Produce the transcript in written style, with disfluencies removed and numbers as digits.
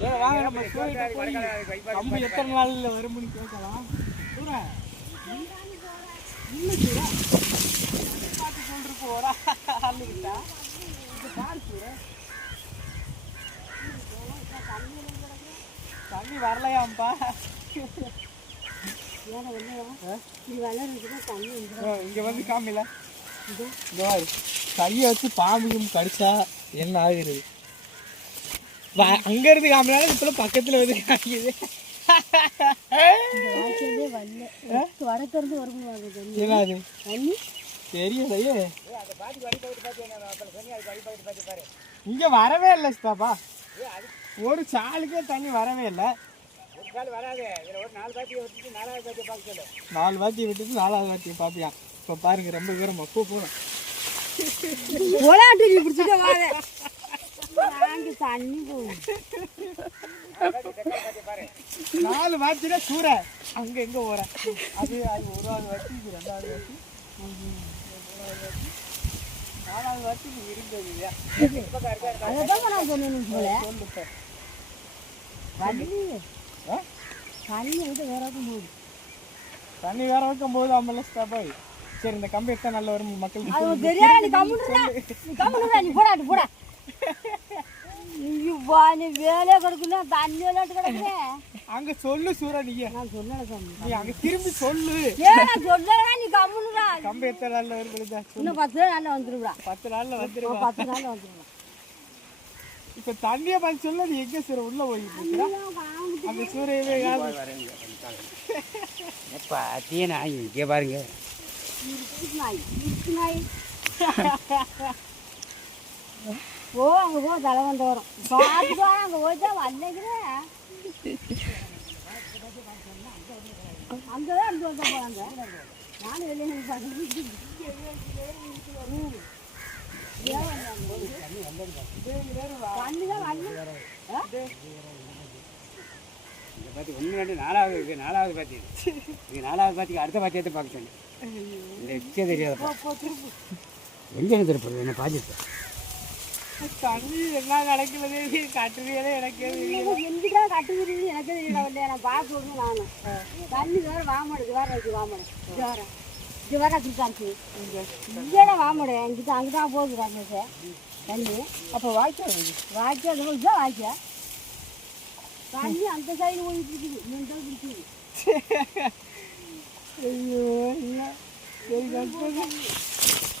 வாங்க நம்ம கம்பு எத்தனை நாளில் வரும்னு கேட்கலாம். பார்த்து சொல்லிருக்கு ஒரு ஆளுக்கிட்டா தண்ணி வரலையாம்பா. இங்க வந்து காமில கையை வச்சு பாம்பு கடிச்சா என்ன ஆகுறது? அங்க இருந்து காமினாலும் இப்ப பக்கத்துல வந்து காமிக்குது. தெரியலையே, இங்க வரவே இல்லை சித்தாப்பா. ஒரு சாலுக்கே தண்ணி வரவே இல்லை. 4 பாத்தியை விட்டுட்டு 4வது பாத்தியை பாத்தியா? இப்ப பாருங்க ரொம்ப தூரம் மொக்க போறோம். தண்ணி 4 வாத்தினா சூற அங்க எங்க போற? அது 1வது வாத்தி, 2வது வாத்தி, 4வது வாத்தி இருந்தது. தண்ணி வேற வைக்கும் போது அம்மல ஸ்டாப்பாய். சரி, இந்த கம்பி எத்தனை நல்ல வரும் மக்களுக்கு வேலையா கிடக்குன்னா தண்ணி விளையாட்டு கிடக்குறேன். அங்க சொல்லு சூரா, நீ அங்க திரும்பி சொல்லு. நீ கம்முனுடா. கம்பி எத்தனை நாள்ல வரும்? இன்னும் 10 நாள்ல வந்துருவா. 10 நாள்ல வந்துருவா. 10 நாள்ல வந்துருவா. இப்ப தண்ணிய பார்த்து சொல்ல, நீ எங்க சூர உள்ள போயிட்டு இருக்கா? அந்த சூரியவே இங்கே பாருங்க. ஓ அங்க போ, தலை வந்து வரும். பார்த்துட்டு அங்க போயிட்டா வந்தேங்கிறேன். அங்கதான் இருந்து வந்தா போறாங்க. நானும் வெளியே நாலாவது இருக்கு. 4வது பாத்தி இது 4வது பாத்திக்கு அடுத்த பாத்தியத்தை பார்க்க சொன்னேன். இந்த எச்சே தெரியாத எங்க திருப்பது என்ன பார்த்துட்டு தண்ணி என்ன நடக்குது? கட்டுறீங்களே எனக்கு எங்கிட்ட கட்டுறது எனக்கு தெரியல. நான் பார்க்க விடணும். நானும் தண்ணி வேற வாமாடு வேற இருக்கு. வாமாடு இது வேற கொடுத்தாச்சு. இங்கேதான் வாமாடு எங்கிட்ட அங்கதான் போகுதுறாங்க தண்ணி. அப்போ வாய்க்கா இதுதான் வாய்க்கா. தண்ணி அந்த சைடு போயிட்டு இருக்குது. தான் பிடிக்குது. ஐயோ, சரி